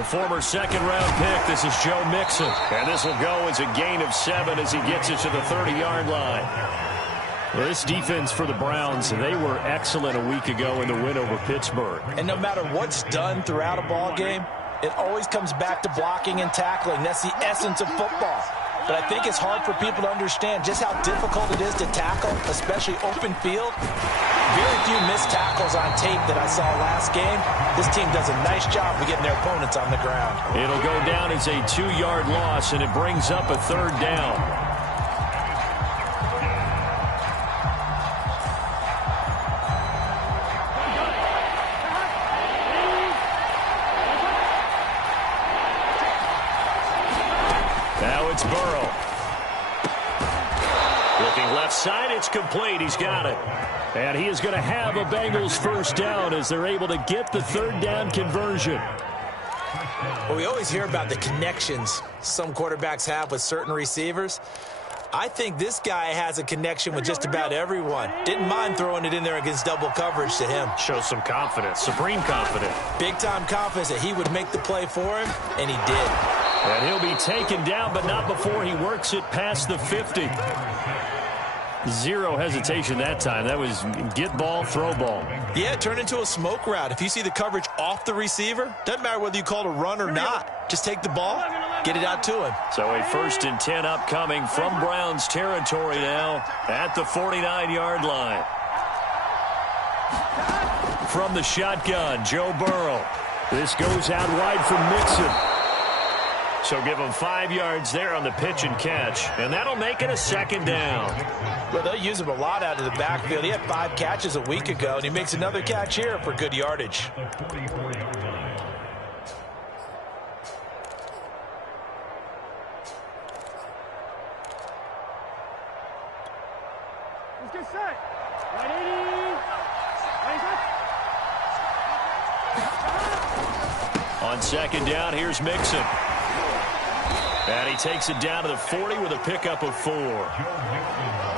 The former second-round pick, this is Joe Mixon. And this will go as a gain of 7 as he gets it to the 30-yard line. Well, this defense for the Browns, they were excellent a week ago in the win over Pittsburgh. And no matter what's done throughout a ball game, it always comes back to blocking and tackling. That's the essence of football. But I think it's hard for people to understand just how difficult it is to tackle, especially open field. Very few missed tackles on tape that I saw last game. This team does a nice job of getting their opponents on the ground. It'll go down as a 2-yard loss, and it brings up a 3rd down. Now it's Burrow. Looking left side, it's complete. He's got it. And he is going to have a Bengals 1st down as they're able to get the 3rd down conversion. Well, we always hear about the connections some quarterbacks have with certain receivers. I think this guy has a connection with just about everyone. Didn't mind throwing it in there against double coverage to him. Shows some confidence, supreme confidence. Big-time confidence that he would make the play for him, and he did. And he'll be taken down, but not before he works it past the 50. Zero hesitation that time. That was get ball, throw ball. Yeah, it turned into a smoke route. If you see the coverage off the receiver, doesn't matter whether you call it a run or not. Just take the ball, get it out to him. So a 1st and 10 upcoming from Browns territory now at the 49-yard line. From the shotgun, Joe Burrow. This goes out wide from Mixon. So give him 5 yards there on the pitch and catch, and that'll make it a 2nd down. Well, they'll use him a lot out of the backfield. He had 5 catches a week ago, and he makes another catch here for good yardage. Let's get set. Ready? On 2nd down, here's Mixon. And he takes it down to the 40 with a pickup of 4.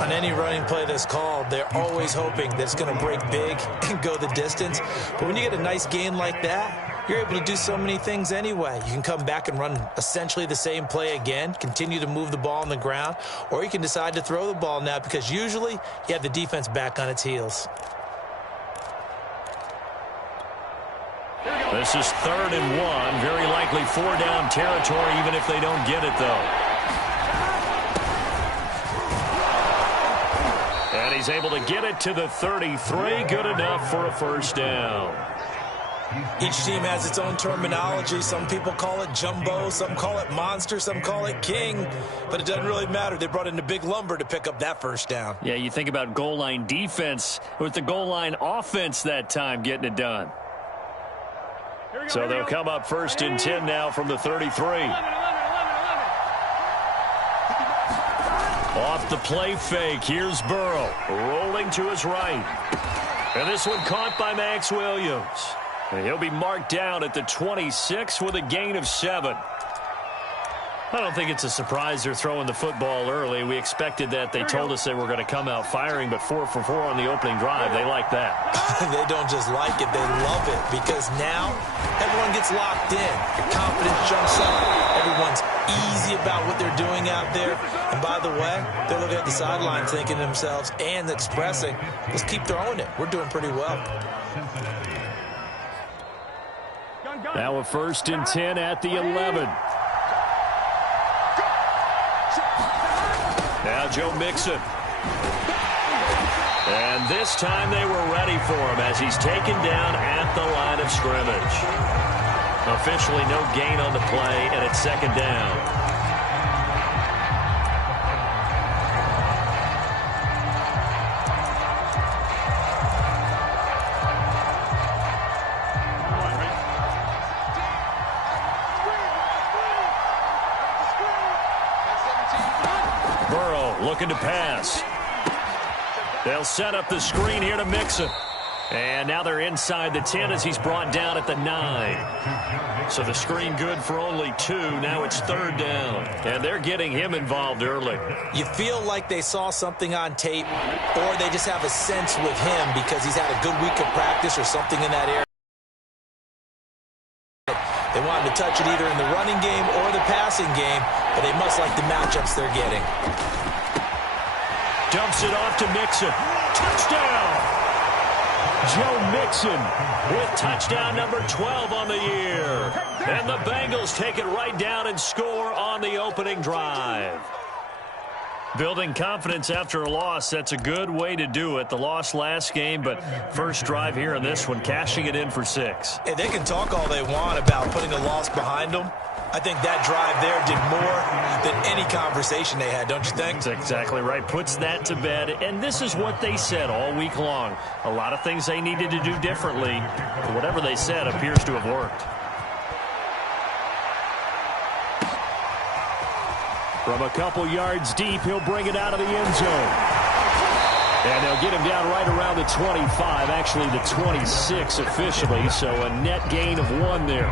On any running play that's called, they're always hoping that it's going to break big and go the distance. But when you get a nice gain like that, you're able to do so many things anyway. You can come back and run essentially the same play again, continue to move the ball on the ground, or you can decide to throw the ball now because usually you have the defense back on its heels. This is 3rd and 1. Very likely 4-down territory, even if they don't get it, though. And he's able to get it to the 33. Good enough for a 1st down. Each team has its own terminology. Some people call it jumbo, some call it monster, some call it king. But it doesn't really matter. They brought in the big lumber to pick up that 1st down. Yeah, you think about goal line defense with the goal line offense that time getting it done. So they'll come up 1st and 10 now from the 33. Off the play fake, here's Burrow, rolling to his right. And this one caught by Max Williams. And he'll be marked down at the 26 with a gain of 7. I don't think it's a surprise they're throwing the football early. We expected that. They told us they were going to come out firing, but 4 for 4 on the opening drive. They like that. They don't just like it, they love it, because now everyone gets locked in. Your confidence jumps up. Everyone's easy about what they're doing out there. And by the way, they're looking at the sideline thinking to themselves and expressing, let's keep throwing it. We're doing pretty well. Now a 1st and 10 at the 11. Now Joe Mixon. And this time they were ready for him as he's taken down at the line of scrimmage. Officially no gain on the play, and it's 2nd down. Looking to pass. They'll set up the screen here to Mixon. And now they're inside the 10 as he's brought down at the 9. So the screen good for only 2. Now it's 3rd down. And they're getting him involved early. You feel like they saw something on tape, or they just have a sense with him because he's had a good week of practice or something in that area. They want him to touch it either in the running game or the passing game, but they must like the matchups they're getting. Dumps it off to Mixon. Touchdown! Joe Mixon with touchdown number 12 on the year. And the Bengals take it right down and score on the opening drive. Building confidence after a loss, that's a good way to do it. The loss last game, but first drive here in this one, cashing it in for 6. Hey, they can talk all they want about putting a loss behind them. I think that drive there did more than any conversation they had, don't you think? That's exactly right. Puts that to bed. And this is what they said all week long. A lot of things they needed to do differently. But whatever they said appears to have worked. From a couple yards deep, he'll bring it out of the end zone. And they'll get him down right around the 25, actually the 26 officially, so a net gain of 1 there.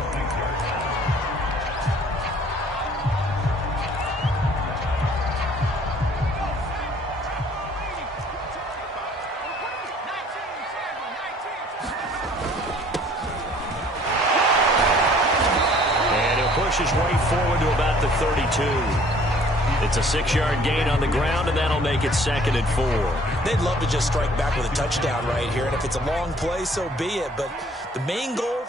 And he'll push his way forward to about the 32. It's a 6-yard gain on the ground, and that'll make it 2nd and 4. They'd love to just strike back with a touchdown right here, and if it's a long play, so be it. But the main goal,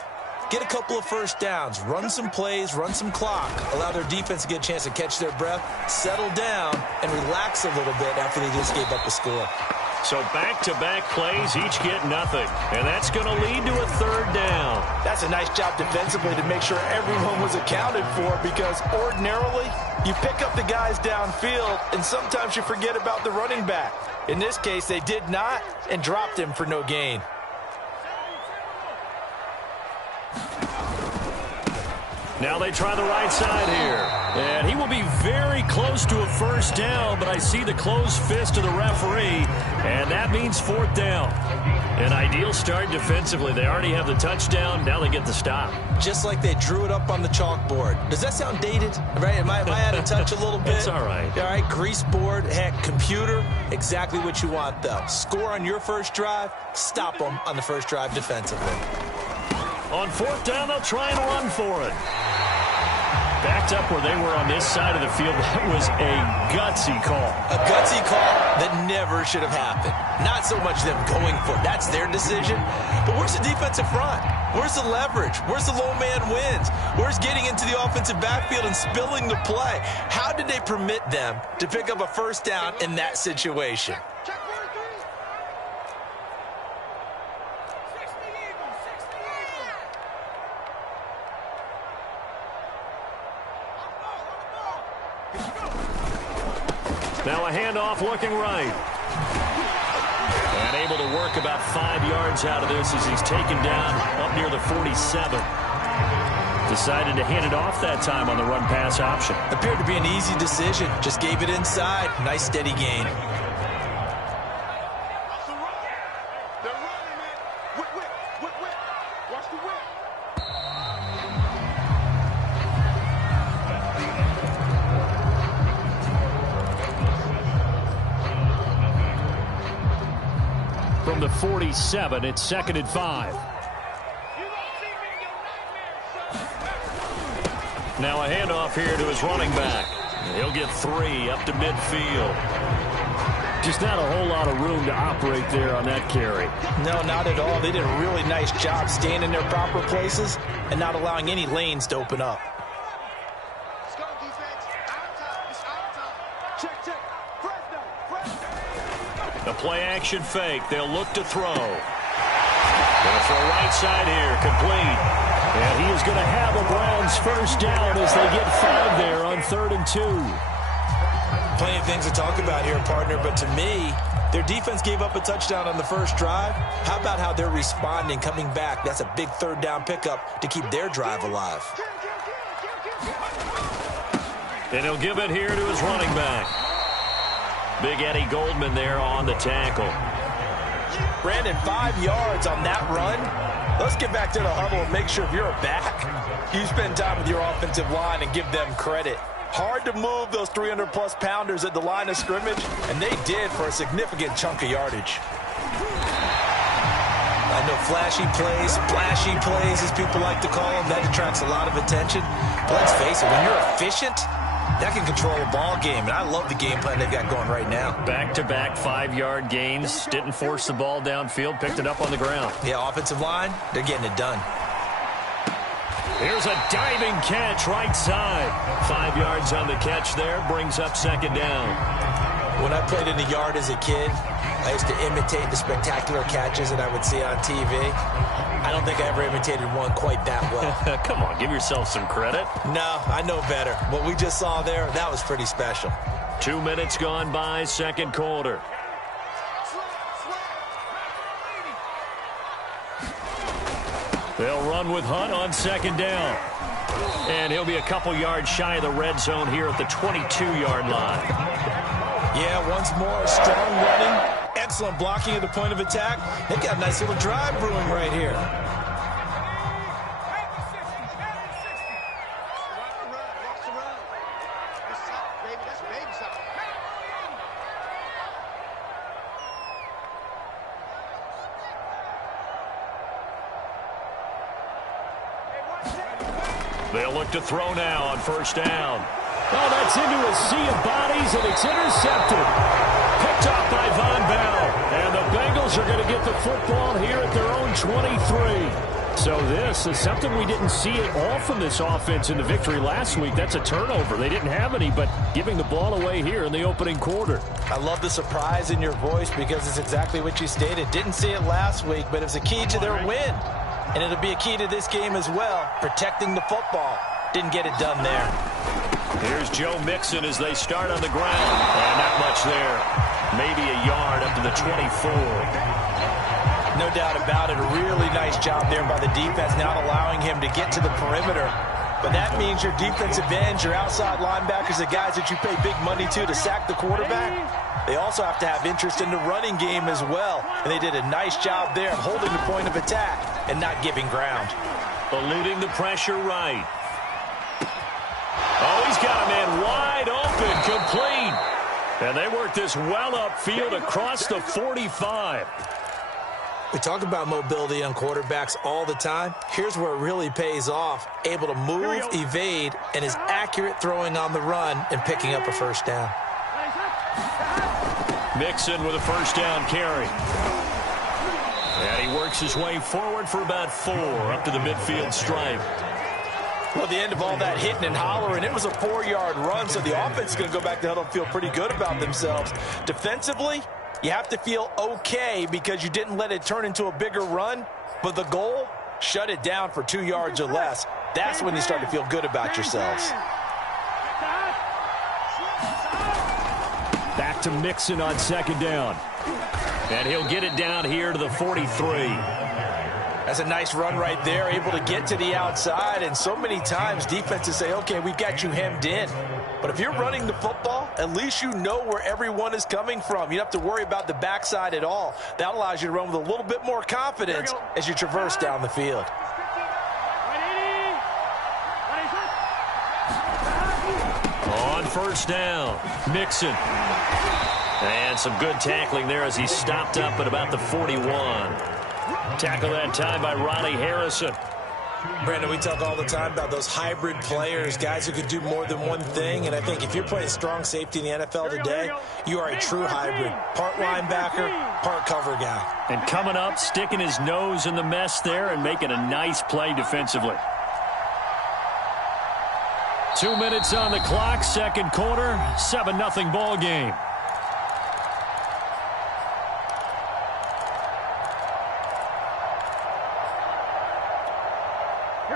get a couple of first downs, run some plays, run some clock, allow their defense to get a chance to catch their breath, settle down, and relax a little bit after they just gave up a score. So back-to-back plays, each get nothing. And that's going to lead to a 3rd down. That's a nice job defensively to make sure everyone was accounted for, because ordinarily you pick up the guys downfield and sometimes you forget about the running back. In this case, they did not and dropped him for no gain. Now they try the right side here. And he will be very close to a 1st down, but I see the closed fist of the referee, and that means 4th down. An ideal start defensively. They already have the touchdown. Now they get the stop. Just like they drew it up on the chalkboard. Does that sound dated? Right? Am I out of touch a little bit? It's all right. All right, grease board, heck, computer, exactly what you want, though. Score on your first drive, stop them on the first drive defensively. On 4th down, they'll try and run for it. Backed up where they were on this side of the field. That was a gutsy call. A gutsy call that never should have happened. Not so much them going for it. That's their decision. But where's the defensive front? Where's the leverage? Where's the low man wins? Where's getting into the offensive backfield and spilling the play? How did they permit them to pick up a 1st down in that situation? Now a handoff looking right. And able to work about 5 yards out of this as he's taken down up near the 47. Decided to hand it off that time on the run-pass option. Appeared to be an easy decision. Just gave it inside. Nice steady gain. From the 47, it's 2nd and 5. Now a handoff here to his running back. He'll get 3 up to midfield. Just not a whole lot of room to operate there on that carry. No, not at all. They did a really nice job staying in their proper places and not allowing any lanes to open up. The play-action fake. They'll look to throw. Gonna throw right side here. Complete. And he is going to have a Browns 1st down as they get 5 there on 3rd and 2. Plenty of things to talk about here, partner, but to me, their defense gave up a touchdown on the first drive. How about how they're responding, coming back? That's a big 3rd down pickup to keep their drive alive. And he'll give it here to his running back. Big Eddie Goldman there on the tackle. Brandon, 5 yards on that run. Let's get back to the huddle and make sure if you're a back, you spend time with your offensive line and give them credit. Hard to move those 300-plus pounders at the line of scrimmage, and they did for a significant chunk of yardage. A I know flashy plays, splashy plays, as people like to call them, that attracts a lot of attention. But let's face it, when you're efficient, that can control a ball game, and I love the game plan they've got going right now. Back-to-back 5-yard gains. Didn't force the ball downfield, picked it up on the ground. Yeah, offensive line, they're getting it done. Here's a diving catch right side. 5 yards on the catch there, brings up second down. When I played in the yard as a kid, I used to imitate the spectacular catches that I would see on TV. I don't think I ever imitated one quite that well. Come on, give yourself some credit. No, I know better. What we just saw there, that was pretty special. 2 minutes gone by, second quarter. They'll run with Hunt on second down. And he'll be a couple yards shy of the red zone here at the 22-yard line. Yeah, once more, strong running, excellent blocking at the point of attack. They've got a nice little drive brewing right here. They'll look to throw now on first down. Oh, that's into a sea of bodies, and it's intercepted. Picked off by Von Bell. And the Bengals are going to get the football here at their own 23. So this is something we didn't see at all from this offense in the victory last week. That's a turnover. They didn't have any, but giving the ball away here in the opening quarter. I love the surprise in your voice because it's exactly what you stated. Didn't see it last week, but it's a key to their win. And it'll be a key to this game as well, protecting the football. Didn't get it done there. Here's Joe Mixon as they start on the ground. And not much there. Maybe a yard up to the 24. No doubt about it. A really nice job there by the defense, not allowing him to get to the perimeter. But that means your defensive ends, your outside linebackers, the guys that you pay big money to sack the quarterback, they also have to have interest in the running game as well. And they did a nice job there of holding the point of attack and not giving ground. Eluding the pressure right. Oh, he's got a man wide open, complete. And they work this well upfield across the 45. We talk about mobility on quarterbacks all the time. Here's where it really pays off. Able to move, evade, and is accurate throwing on the run and picking up a first down. Mixon with a first down carry. And he works his way forward for about 4 up to the midfield stripe. Well, the end of all that hitting and hollering, it was a 4-yard run, so the offense is going to go back to huddle and feel pretty good about themselves. Defensively, you have to feel okay because you didn't let it turn into a bigger run, but the goal, shut it down for 2 yards or less. That's when you start to feel good about yourselves. Back to Mixon on second down. And he'll get it down here to the 43. That's a nice run right there, able to get to the outside. And so many times defenses say, okay, we've got you hemmed in. But if you're running the football, at least you know where everyone is coming from. You don't have to worry about the backside at all. That allows you to run with a little bit more confidence as you traverse down the field. On first down, Mixon. And some good tackling there as he stopped up at about the 41. Tackle that time by Ronnie Harrison. Brandon, we talk all the time about those hybrid players, guys who could do more than one thing. And I think if you're playing strong safety in the NFL today, you are a true hybrid. Part linebacker, part cover guy. And coming up, sticking his nose in the mess there and making a nice play defensively. 2 minutes on the clock, second quarter, 7-0 ball game.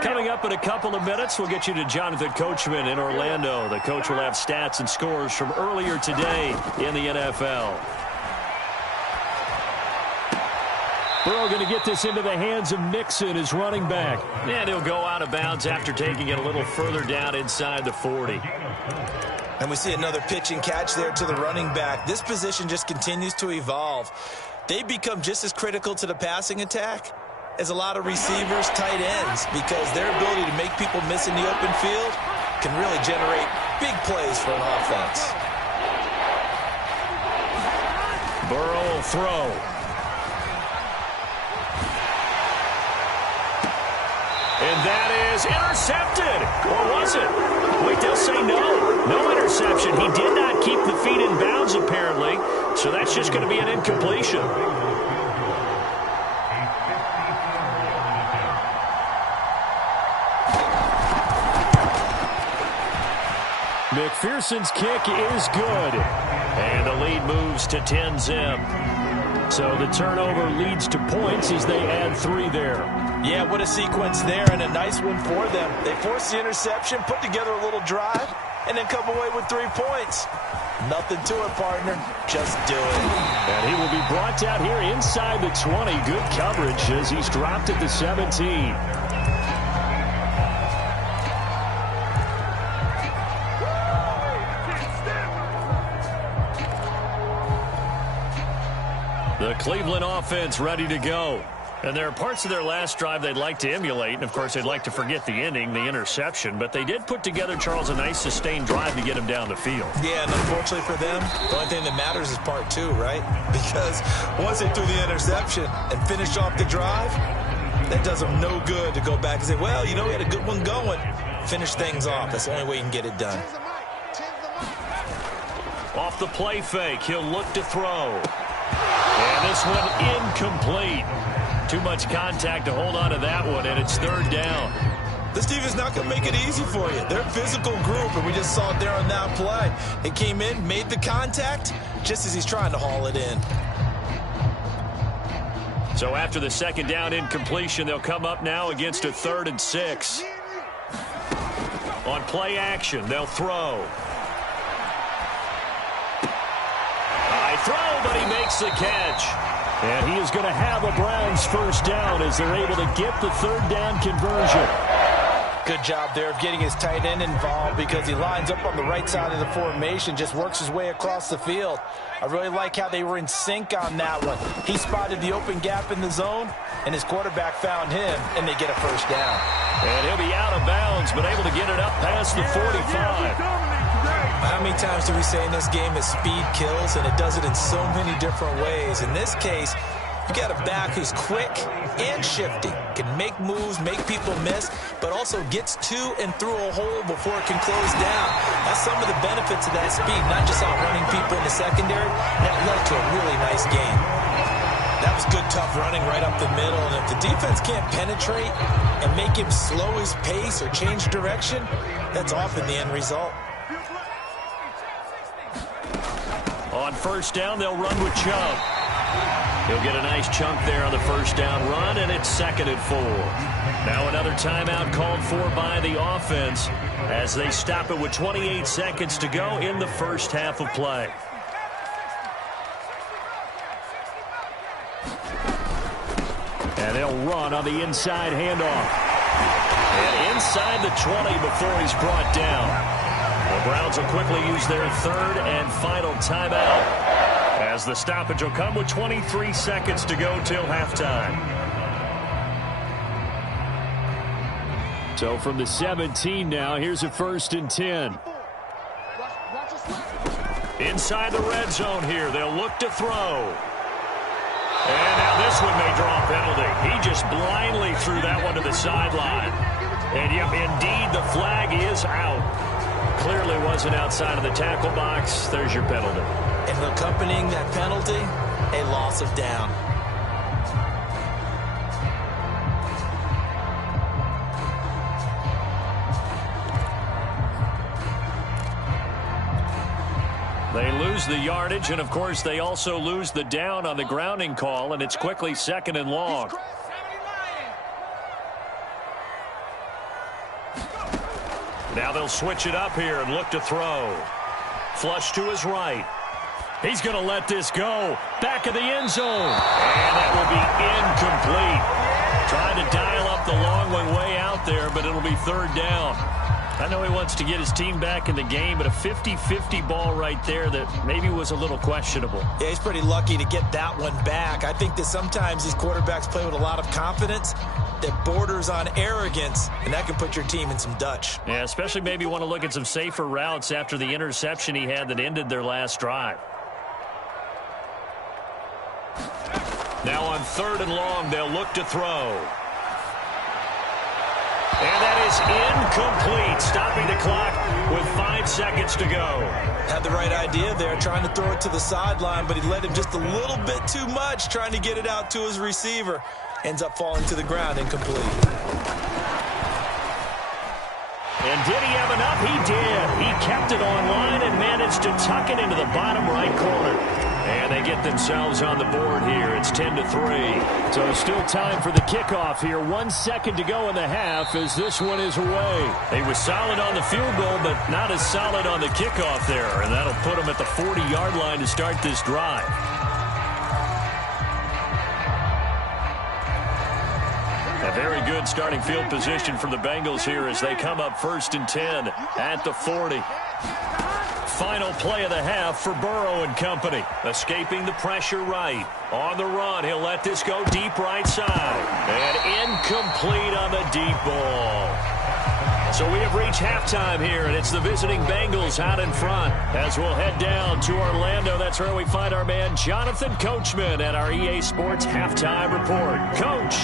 Coming up in a couple of minutes, we'll get you to Jonathan Coachman in Orlando. The coach will have stats and scores from earlier today in the NFL. Burrow going to get this into the hands of Mixon, his running back. And he'll go out of bounds after taking it a little further down inside the 40. And we see another pitch and catch there to the running back. This position just continues to evolve. They become just as critical to the passing attack as a lot of receivers, tight ends, because their ability to make people miss in the open field can really generate big plays for an offense. Burrow will throw. that is intercepted. Or was it? Wait, they'll say no. No interception. He did not keep the feet in bounds, apparently. So that's just going to be an incompletion. McPherson's kick is good. And the lead moves to 10-zip. So the turnover leads to points as they add 3 there. Yeah, what a sequence there, and a nice one for them. They force the interception, put together a little drive, and then come away with 3 points. Nothing to it, partner. Just do it. And he will be brought down here inside the 20. Good coverage as he's dropped at the 17. The Cleveland offense ready to go. And there are parts of their last drive they'd like to emulate. And, of course, they'd like to forget the ending, the interception. But they did put together, Charles, a nice sustained drive to get him down the field. Yeah, and unfortunately for them, the only thing that matters is part 2, right? Because once they threw the interception and finished off the drive, that does them no good to go back and say, well, you know, we had a good one going. Finish things off. That's the only way you can get it done. Off the play fake, he'll look to throw. And this one incomplete. Too much contact to hold on to that one, and it's 3rd down. This team is not going to make it easy for you. They're a physical group, and we just saw it there on that play. It came in, made the contact, just as he's trying to haul it in. So after the 2nd down incompletion, they'll come up now against a 3rd and 6. On play action, they'll throw. High throw, but he makes the catch. And he is going to have a Browns 1st down as they're able to get the 3rd down conversion. Good job there of getting his tight end involved because he lines up on the right side of the formation, just works his way across the field. I really like how they were in sync on that one. He spotted the open gap in the zone, and his quarterback found him, and they get a 1st down. And he'll be out of bounds, but able to get it up past the 45. How many times do we say in this game that speed kills, and it does it in so many different ways? In this case, you got a back who's quick and shifty, can make moves, make people miss, but also gets to and through a hole before it can close down. That's some of the benefits of that speed, not just outrunning people in the secondary. That led to a really nice game. That was good, tough running right up the middle, and if the defense can't penetrate and make him slow his pace or change direction, that's often the end result. On 1st down, they'll run with Chubb. He'll get a nice chunk there on the 1st down run, and it's 2nd and 4. Now another timeout called for by the offense as they stop it with 28 seconds to go in the 1st half of play. And they'll run on the inside handoff. And inside the 20 before he's brought down. The Browns will quickly use their 3rd and final timeout as the stoppage will come with 23 seconds to go till halftime. So from the 17 now, here's a 1st and 10. Inside the red zone here, they'll look to throw. And now this one may draw a penalty. He just blindly threw that one to the sideline. And yep, indeed, the flag is out. Clearly wasn't outside of the tackle box. There's your penalty. And accompanying that penalty, a loss of down. They lose the yardage, and, of course, they also lose the down on the grounding call, and it's quickly 2nd and long. Now they'll switch it up here and look to throw. Flush to his right. He's going to let this go. Back of the end zone. And that will be incomplete. Trying to dial up the long one way out there, but it'll be 3rd down. I know he wants to get his team back in the game, but a 50-50 ball right there that maybe was a little questionable. Yeah, he's pretty lucky to get that one back. I think that sometimes these quarterbacks play with a lot of confidence that borders on arrogance, and that can put your team in some Dutch. Yeah, especially maybe want to look at some safer routes after the interception he had that ended their last drive. Now on 3rd and long, they'll look to throw. And that is incomplete, stopping the clock with 5 seconds to go. Had the right idea there, trying to throw it to the sideline, but he led him just a little bit too much, trying to get it out to his receiver. Ends up falling to the ground, incomplete. And did he have enough? He did. He kept it online and managed to tuck it into the bottom right corner. And they get themselves on the board here. It's 10-3. So still time for the kickoff here. 1 second to go in the half as this one is away. He was solid on the field goal, but not as solid on the kickoff there. And that'll put him at the 40-yard line to start this drive. A very good starting field position for the Bengals here as they come up 1st and 10 at the 40. Final play of the half for Burrow and company. Escaping the pressure right. On the run, he'll let this go deep right side. And incomplete on the deep ball. So we have reached halftime here, and it's the visiting Bengals out in front. As we'll head down to Orlando, that's where we find our man Jonathan Coachman at our EA Sports Halftime Report. Coach.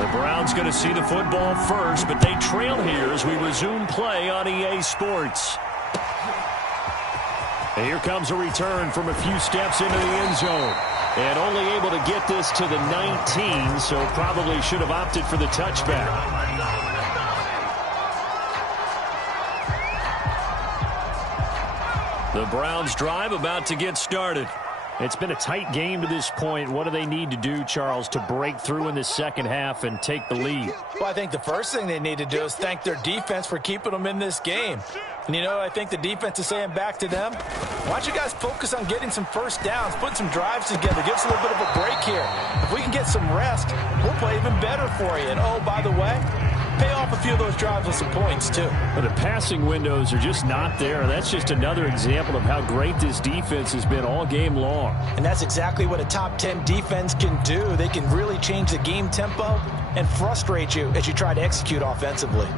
The Browns going to see the football first, but they trail here as we resume play on EA Sports. And here comes a return from a few steps into the end zone. And only able to get this to the 19, so probably should have opted for the touchback. The Browns drive about to get started. It's been a tight game to this point. What do they need to do, Charles, to break through in the second half and take the lead? Well, I think the first thing they need to do is thank their defense for keeping them in this game. And, you know, I think the defense is saying back to them, why don't you guys focus on getting some first downs, putting some drives together, give us a little bit of a break here. If we can get some rest, we'll play even better for you. And, oh, by the way, pay off a few of those drives with some points, too. But the passing windows are just not there. That's just another example of how great this defense has been all game long. And that's exactly what a top 10 defense can do. They can really change the game tempo and frustrate you as you try to execute offensively.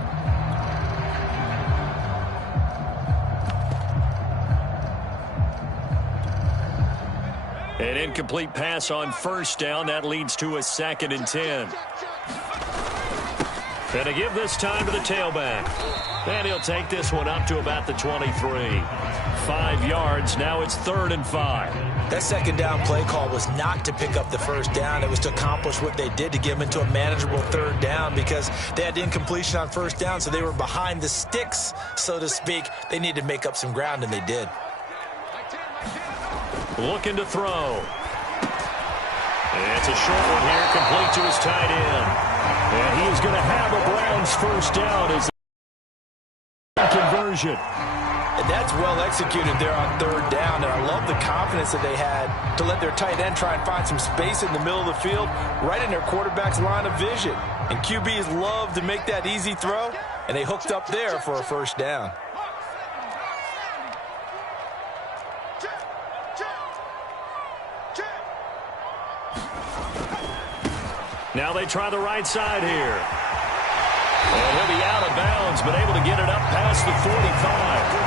An incomplete pass on first down. That leads to a 2nd and 10. And to give this time to the tailback. And he'll take this one up to about the 23. 5 yards. Now it's 3rd and 5. That second down play call was not to pick up the first down. It was to accomplish what they did to get them into a manageable 3rd down because they had incompletion on first down, so they were behind the sticks, so to speak. They needed to make up some ground, and they did. Looking to throw. It's a short one here, complete to his tight end. And he is going to have a Browns first down as the conversion. And that's well executed there on 3rd down. And I love the confidence that they had to let their tight end try and find some space in the middle of the field, right in their quarterback's line of vision. And QBs love to make that easy throw, and they hooked up there for a first down. Now they try the right side here. And he'll be out of bounds, but able to get it up past the 45.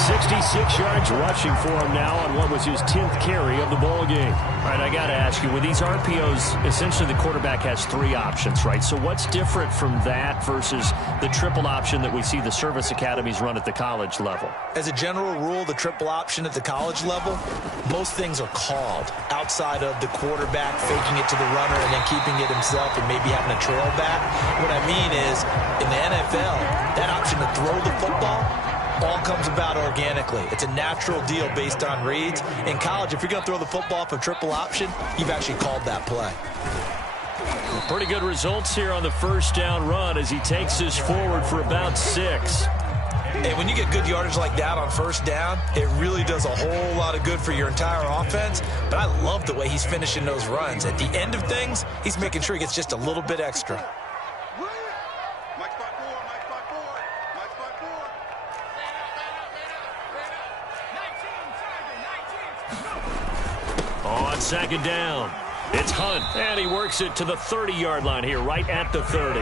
66 yards rushing for him now on what was his 10th carry of the ball game. All right, I got to ask you, with these RPOs, essentially the quarterback has 3 options, right? So what's different from that versus the triple option that we see the service academies run at the college level? As a general rule, the triple option at the college level, most things are called outside of the quarterback faking it to the runner and then keeping it himself and maybe having a trail back. What I mean is, in the NFL, that option to throw the football all comes about organically. It's a natural deal based on reads. In college, if you're going to throw the football off a triple option, you've actually called that play. Pretty good results here on the first down run as he takes this forward for about 6. And when you get good yardage like that on first down, it really does a whole lot of good for your entire offense. But I love the way he's finishing those runs. At the end of things, he's making sure he gets just a little bit extra. On 2nd down, it's Hunt, and he works it to the 30-yard line here, right at the 30.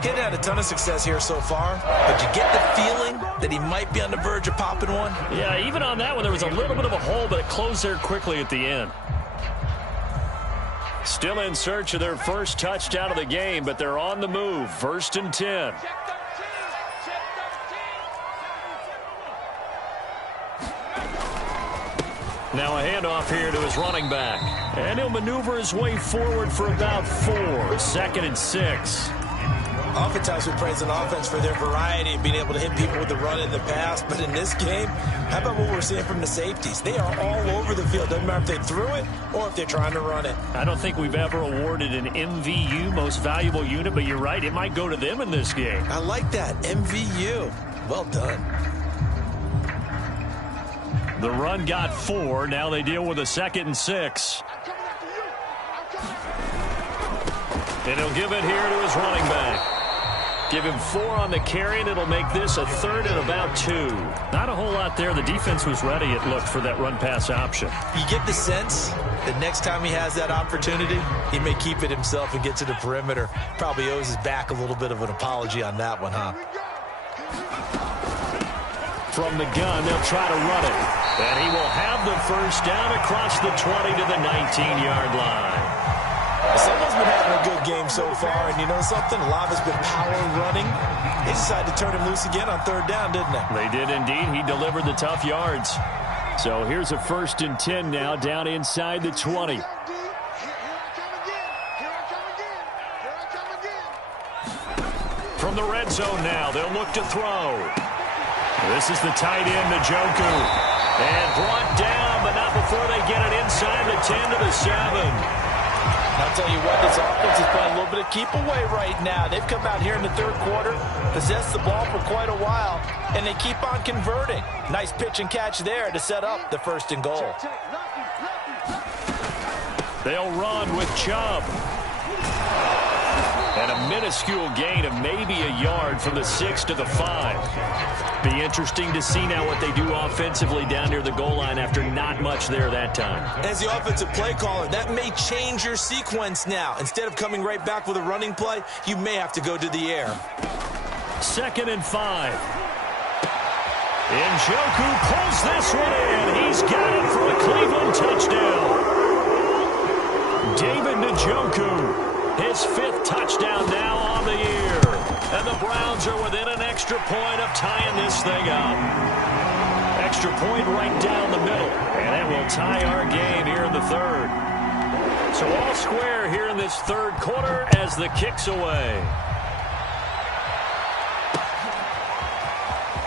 He's had a ton of success here so far, but you get the feeling that he might be on the verge of popping one. Yeah, even on that one, there was a little bit of a hole, but it closed there quickly at the end. Still in search of their first touchdown of the game, but they're on the move. 1st and 10. Now a handoff here to his running back. And he'll maneuver his way forward for about 4. 2nd and 6. Oftentimes we praise an offense for their variety and being able to hit people with the run in the pass. But in this game, how about what we're seeing from the safeties? They are all over the field. Doesn't matter if they threw it or if they're trying to run it. I don't think we've ever awarded an MVU, most valuable unit, but you're right. It might go to them in this game. I like that. MVU. Well done. The run got 4. Now they deal with a 2nd and 6. And he'll give it here to his running back. Give him 4 on the carry, and it'll make this a 3rd and about 2. Not a whole lot there. The defense was ready, it looked, for that run-pass option. You get the sense that next time he has that opportunity, he may keep it himself and get to the perimeter. Probably owes his back a little bit of an apology on that one, huh? From the gun, they'll try to run it. And he will have the first down across the 20 to the 19-yard line. Someone's been having a good game so far, and you know something? A lot has been power running. They decided to turn him loose again on 3rd down, didn't they? They did indeed. He delivered the tough yards. So here's a 1st and 10 now, down inside the 20. From the red zone now, they'll look to throw. This is the tight end, Njoku. And brought down, but not before they get it inside the 10 to the 7. I'll tell you what, this offense is playing a little bit of keep away right now. They've come out here in the 3rd quarter, possessed the ball for quite a while, and they keep on converting. Nice pitch and catch there to set up the 1st and goal. They'll run with Chubb. And a minuscule gain of maybe a yard from the 6 to the 5. Be interesting to see now what they do offensively down near the goal line after not much there that time. As the offensive play caller, that may change your sequence now. Instead of coming right back with a running play, you may have to go to the air. 2nd and 5. Njoku pulls this one in. He's got it for a Cleveland touchdown. David Njoku. His 5th touchdown now on the year. And the Browns are within an extra point of tying this thing up. Extra point right down the middle. And it will tie our game here in the 3rd. So all square here in this 3rd quarter as the kick's away.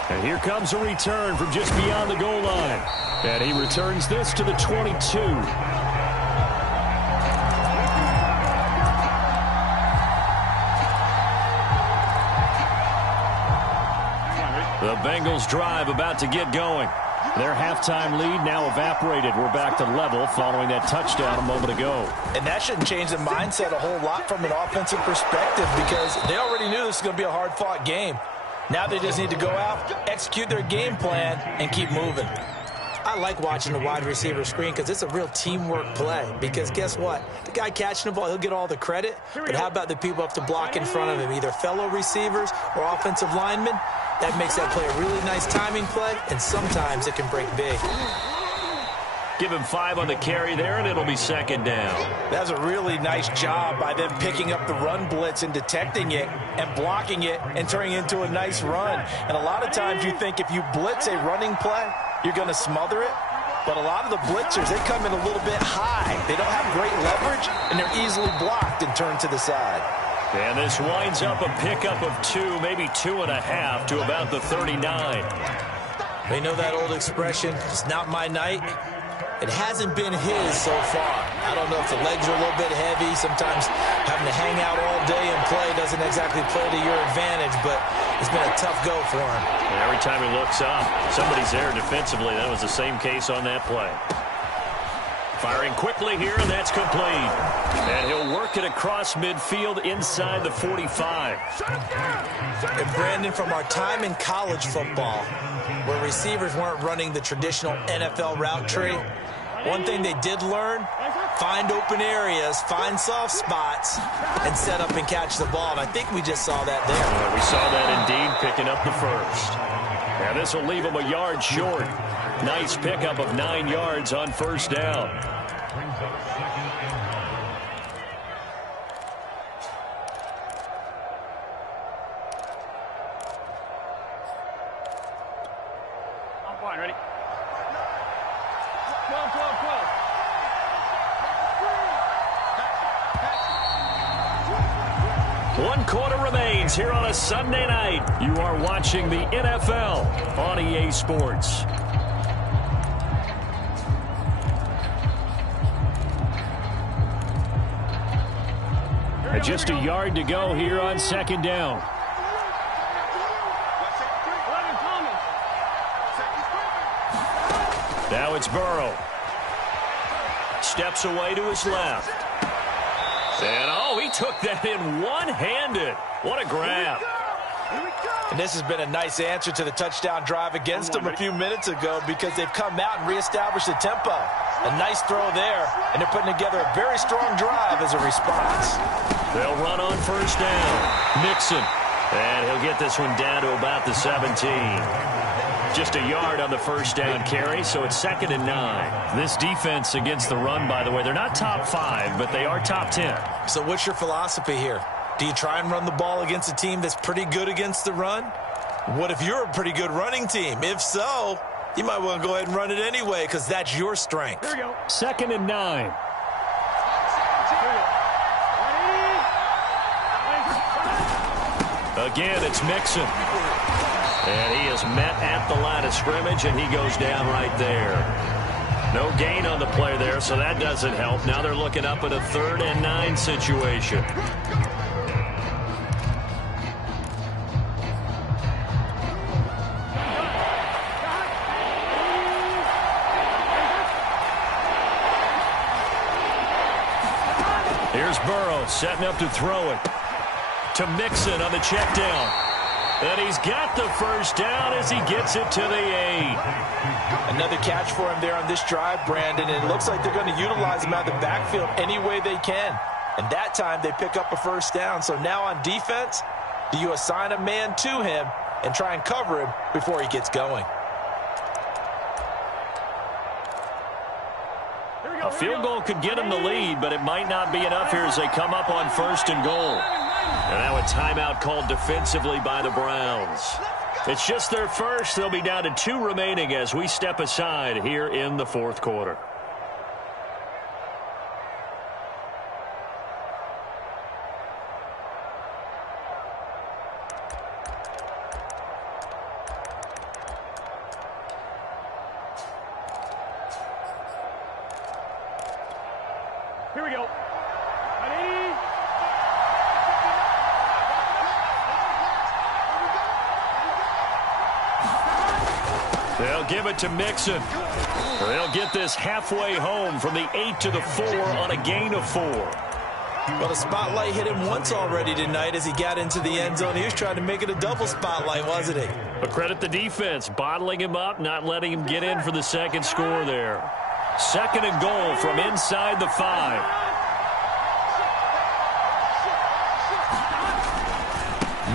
And here comes a return from just beyond the goal line. And he returns this to the 22. The Bengals drive about to get going. Their halftime lead now evaporated. We're back to level following that touchdown a moment ago. And that shouldn't change the mindset a whole lot from an offensive perspective because they already knew this was going to be a hard-fought game. Now they just need to go out, execute their game plan, and keep moving. I like watching the wide receiver screen because it's a real teamwork play. Because guess what? The guy catching the ball, he'll get all the credit. But how about the people up to block in front of him, either fellow receivers or offensive linemen? That makes that play a really nice timing play, and sometimes it can break big. Give him 5 on the carry there, and it'll be 2nd down. That's a really nice job by them picking up the run blitz and detecting it and blocking it and turning it into a nice run. And a lot of times you think if you blitz a running play, you're going to smother it. But a lot of the blitzers, they come in a little bit high. They don't have great leverage, and they're easily blocked and turned to the side. And this winds up a pickup of 2, maybe 2.5 to about the 39. They know that old expression, it's not my night. It hasn't been his so far. I don't know if the legs are a little bit heavy. Sometimes having to hang out all day and play doesn't exactly play to your advantage, but it's been a tough go for him. And every time he looks up, somebody's there defensively. That was the same case on that play. Firing quickly here, and that's complete. And he'll work it across midfield inside the 45. And Brandon, from our time in college football, where receivers weren't running the traditional NFL route tree, one thing they did learn, find open areas, find soft spots, and set up and catch the ball. And I think we just saw that there. Yeah, we saw that indeed, picking up the first. And this will leave him a yard short. Nice pickup of 9 yards on 1st down. line, ready? 12, 12, 12. One quarter remains here on a Sunday night. You are watching the NFL on EA Sports. And just a yard to go here on second down. Now it's Burrow. Steps away to his left. And, oh, he took that in one-handed. What a grab. And this has been a nice answer to the touchdown drive against them a few minutes ago because they've come out and reestablished the tempo. A nice throw there, and they're putting together a very strong drive as a response. They'll run on first down. Mixon. And he'll get this one down to about the 17. Just a yard on the first down carry, so it's 2nd and 9. This defense against the run, by the way, they're not top 5, but they are top 10. So what's your philosophy here? Do you try and run the ball against a team that's pretty good against the run? What if you're a pretty good running team? If so, you might want to go ahead and run it anyway because that's your strength. Here we go. 2nd and 9. Again, it's Mixon. And he is met at the line of scrimmage, and he goes down right there. No gain on the play there, so that doesn't help. Now they're looking up at a 3rd and 9 situation. Here's Burrow setting up to throw it. To Mixon on the check down. And he's got the first down as he gets it to the 8. Another catch for him there on this drive, Brandon, and it looks like they're going to utilize him out of the backfield any way they can. And that time they pick up a first down. So now on defense, do you assign a man to him and try and cover him before he gets going? A field goal could get him the lead, but it might not be enough here as they come up on 1st and goal. And now a timeout called defensively by the Browns. It's just their first. They'll be down to 2 remaining as we step aside here in the 4th quarter. Here we go. Ready? They'll give it to Mixon. They'll get this halfway home from the 8 to the 4 on a gain of 4. Well, the spotlight hit him once already tonight as he got into the end zone. He was trying to make it a double spotlight, wasn't he? But credit the defense, bottling him up, not letting him get in for the second score there. 2nd and goal from inside the 5.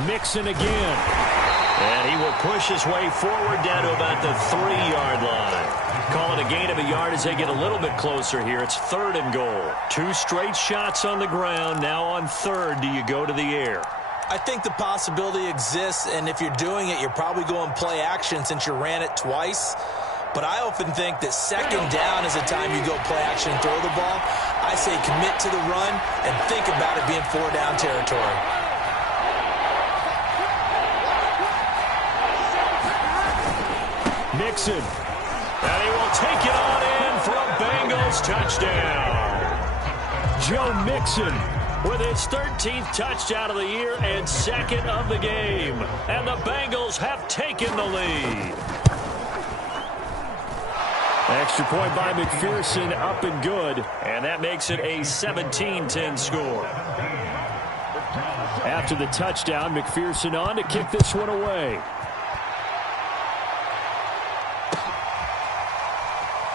Mixon again. And he will push his way forward down to about the 3-yard line. Call it a gain of a yard as they get a little bit closer here. It's 3rd and goal. 2 straight shots on the ground. Now on 3rd, do you go to the air? I think the possibility exists, and if you're doing it, you're probably going play action since you ran it twice. But I often think that 2nd down is the time you go play action and throw the ball. I say commit to the run and think about it being 4-down territory. Mixon. And he will take it on in for a Bengals touchdown. Joe Mixon with his 13th touchdown of the year and 2nd of the game. And the Bengals have taken the lead. Extra point by McPherson, up and good. And that makes it a 17-10 score. After the touchdown, McPherson on to kick this one away.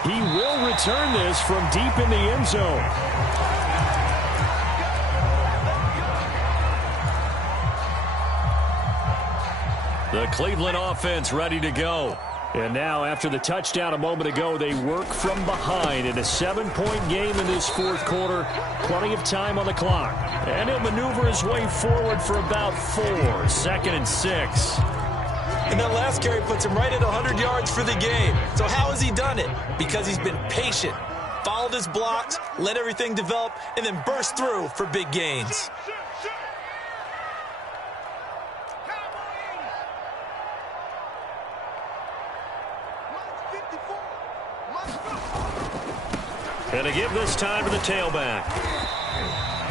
He will return this from deep in the end zone. The Cleveland offense ready to go. And now, after the touchdown a moment ago, they work from behind in a 7-point game in this 4th quarter. Plenty of time on the clock. And he'll maneuver his way forward for about 4. 2nd and 6. And that last carry puts him right at 100 yards for the game. So how has he done it? Because he's been patient, followed his blocks, let everything develop, and then burst through for big gains. And to give this time to the tailback.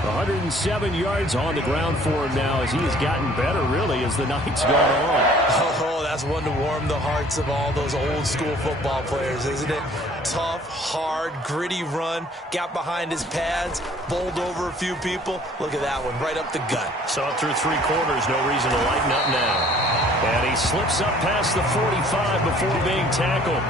107 yards on the ground for him now as he has gotten better, really, as the night's gone on. Oh, that's one to warm the hearts of all those old-school football players, isn't it? Tough, hard, gritty run, got behind his pads, bowled over a few people. Look at that one, right up the gut. Saw it through 3 quarters, no reason to lighten up now. And he slips up past the 45 before being tackled.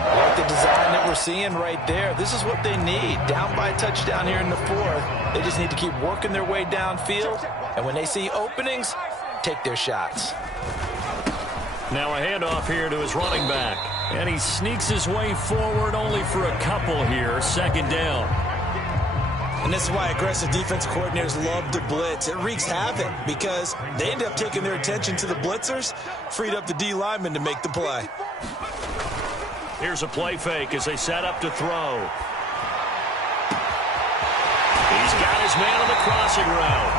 I like the design that we're seeing right there. This is what they need. Down by a touchdown here in the 4th. They just need to keep working their way downfield. And when they see openings, take their shots. Now a handoff here to his running back. And he sneaks his way forward only for a couple here. 2nd down. And this is why aggressive defense coordinators love to blitz. It wreaks havoc because they end up taking their attention to the blitzers, freed up the D lineman to make the play. Here's a play fake as they set up to throw. He's got his man on the crossing route.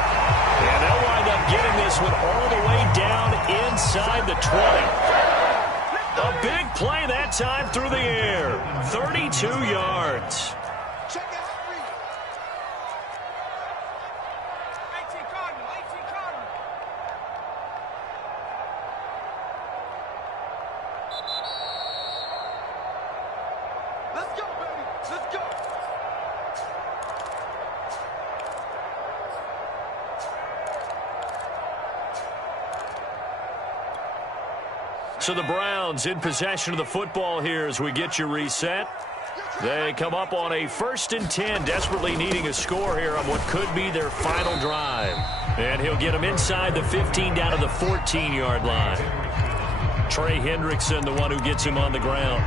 And they'll wind up getting this one all the way down inside the 20. A big play that time through the air. 32 yards. So the Browns in possession of the football here as we get you reset. They come up on a 1st and 10, desperately needing a score here on what could be their final drive. And he'll get them inside the 15 down to the 14-yard line. Trey Hendrickson, the one who gets him on the ground.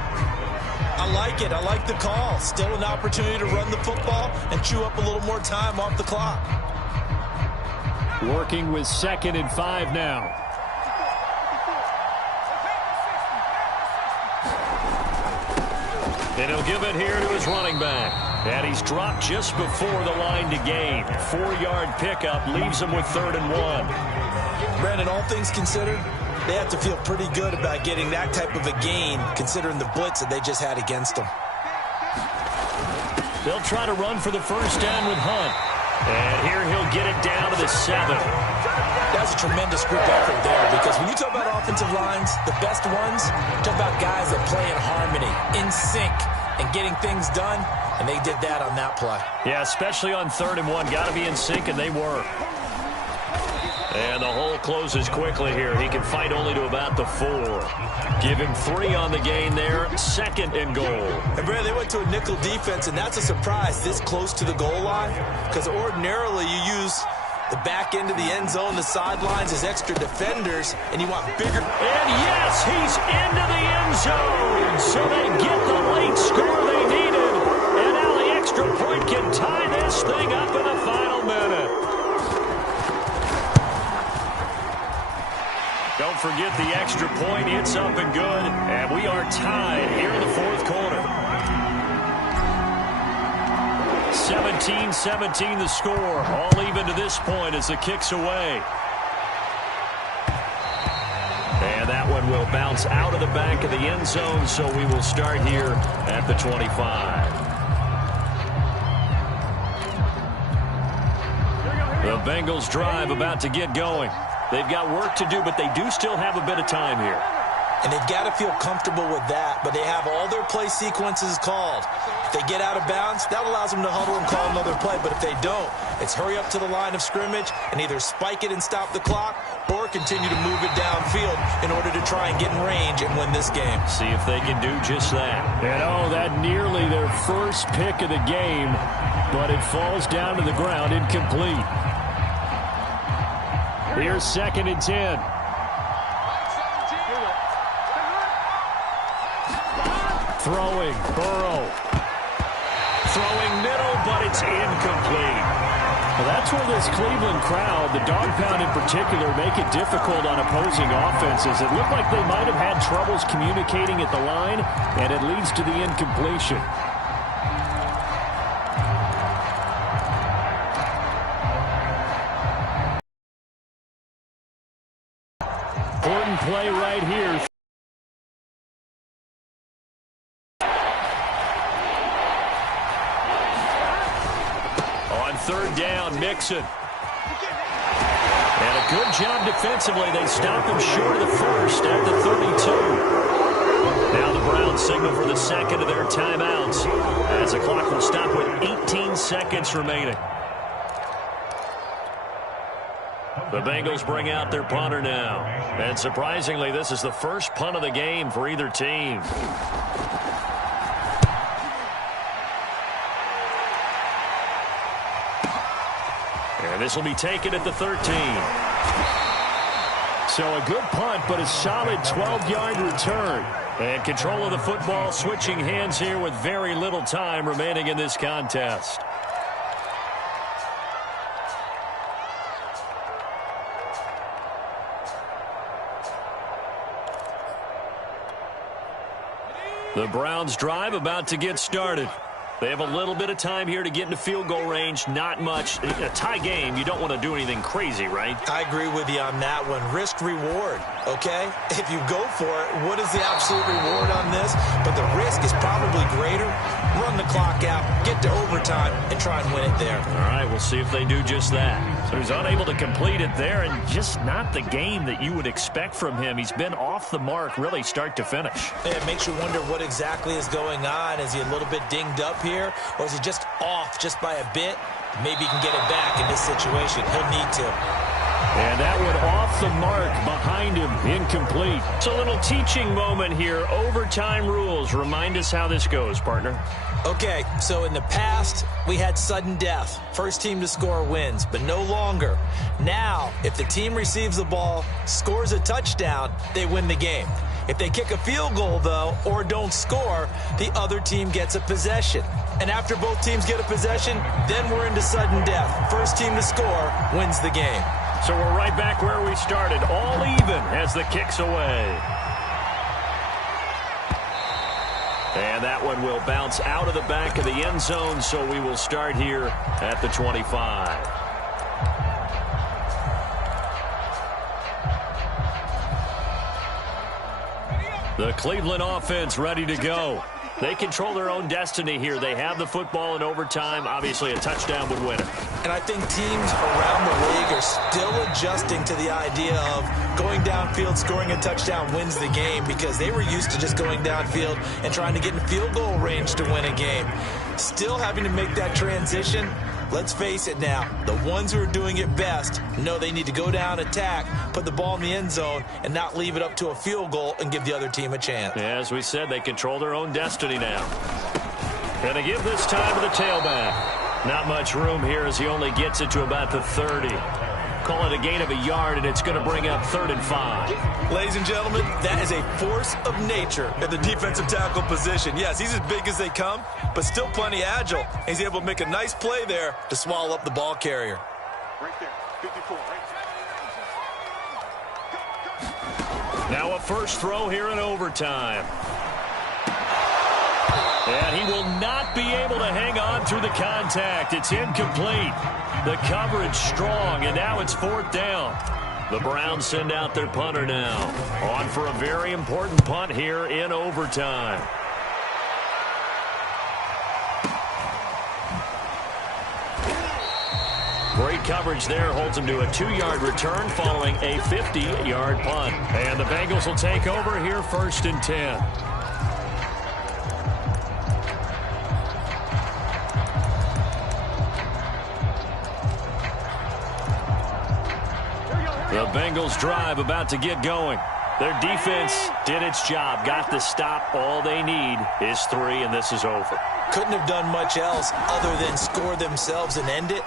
I like it. I like the call. Still an opportunity to run the football and chew up a little more time off the clock. Working with 2nd and 5 now. And he'll give it here to his running back. And he's dropped just before the line to gain. 4-yard pickup leaves him with 3rd and 1. Brandon, all things considered, they have to feel pretty good about getting that type of a gain, considering the blitz that they just had against them. They'll try to run for the 1st down with Hunt. And here he'll get it down to the 7. That's a tremendous group effort there, because when you talk about offensive lines, the best ones, talk about guys that play in harmony, in sync, and getting things done, and they did that on that play. Yeah, especially on 3rd and 1. Got to be in sync, and they were. And the hole closes quickly here. He can fight only to about the 4. Give him 3 on the gain there. 2nd and goal. And Brad, they went to a nickel defense, and that's a surprise this close to the goal line, because ordinarily you use the back end of the end zone, the sidelines as extra defenders, and you want bigger. And yes, he's into the end zone. So they get the late score they needed. And now the extra point can tie this thing up in the final minute. Don't forget the extra point. It's up and good. And we are tied here in the 4th quarter. 17-17 the score. All even to this point as the kick's away. And that one will bounce out of the back of the end zone, so we will start here at the 25. The Bengals drive about to get going. They've got work to do, but they do still have a bit of time here. And they've got to feel comfortable with that, but they have all their play sequences called. If they get out of bounds, that allows them to huddle and call another play. But if they don't, it's hurry up to the line of scrimmage and either spike it and stop the clock or continue to move it downfield in order to try and get in range and win this game. See if they can do just that. And oh, that nearly their first pick of the game, but it falls down to the ground incomplete. Here's 2nd and 10. Throwing, Burrow. Throwing middle, but it's incomplete. Well, that's where this Cleveland crowd, the dog pound in particular, make it difficult on opposing offenses. It looked like they might have had troubles communicating at the line, and it leads to the incompletion. Important play right here. On third down, Mixon. And a good job defensively. They stop him short of the first at the 32. Now the Browns signal for the second of their timeouts as the clock will stop with 18 seconds remaining. The Bengals bring out their punter now. And surprisingly, this is the first punt of the game for either team. And this will be taken at the 13. So a good punt, but a solid 12-yard return. And control of the football switching hands here with very little time remaining in this contest. The Browns drive about to get started. They have a little bit of time here to get into field goal range. Not much. A tie game, you don't want to do anything crazy, right? I agree with you on that one. Risk reward, okay? If you go for it, what is the absolute reward on this? But the risk is probably greater. Run the clock out, get to overtime, and try and win it there. All right, we'll see if they do just that. So he's unable to complete it there, and just not the game that you would expect from him. He's been off the mark, really, start to finish. It makes you wonder what exactly is going on. Is he a little bit dinged up here, or is he just off just by a bit? Maybe he can get it back in this situation. He'll need to. And that one off the mark behind him, incomplete. It's a little teaching moment here. Overtime rules. Remind us how this goes, partner. Okay, so in the past, we had sudden death. First team to score wins, but no longer. Now, if the team receives the ball, scores a touchdown, they win the game. If they kick a field goal, though, or don't score, the other team gets a possession. And after both teams get a possession, then we're into sudden death. First team to score wins the game. So we're right back where we started, all even as the kick's away. And that one will bounce out of the back of the end zone, so we will start here at the 25. The Cleveland offense ready to go. They control their own destiny here. They have the football in overtime. Obviously, a touchdown would win it. And I think teams around the league are still adjusting to the idea of going downfield, scoring a touchdown wins the game, because they were used to just going downfield and trying to get in field goal range to win a game. Still having to make that transition. Let's face it now, the ones who are doing it best know they need to go down, attack, put the ball in the end zone, and not leave it up to a field goal and give the other team a chance. Yeah, as we said, they control their own destiny now. And they give this time to the tailback. Not much room here as he only gets it to about the 30. Call it a gain of a yard, and it's going to bring up 3rd and 5. Ladies and gentlemen, that is a force of nature in the defensive tackle position. Yes, he's as big as they come, but still plenty agile. He's able to make a nice play there to swallow up the ball carrier. Right there, 54, right. Now a first throw here in overtime. And he will not be able to hang on through the contact. It's incomplete. The coverage strong, and now it's 4th down. The Browns send out their punter now. On for a very important punt here in overtime. Great coverage there. Holds him to a 2-yard return following a 50-yard punt. And the Bengals will take over here 1st and 10. The Bengals drive about to get going. Their defense did its job, got the stop. All they need is 3, and this is over. Couldn't have done much else other than score themselves and end it.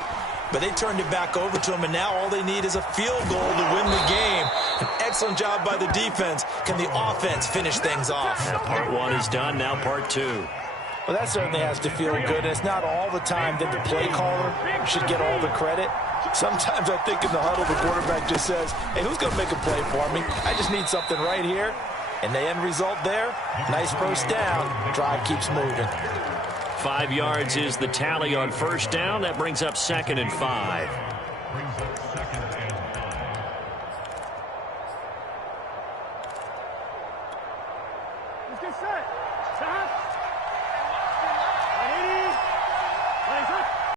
But they turned it back over to them, and now all they need is a field goal to win the game. An excellent job by the defense. Can the offense finish things off? Now part 1 is done, now part 2. Well, that certainly has to feel good. And it's not all the time that the play caller should get all the credit. Sometimes I think in the huddle, the quarterback just says, hey, who's going to make a play for me? I just need something right here. And the end result there, nice first down. Drive keeps moving. 5 yards is the tally on first down. That brings up 2nd and 5.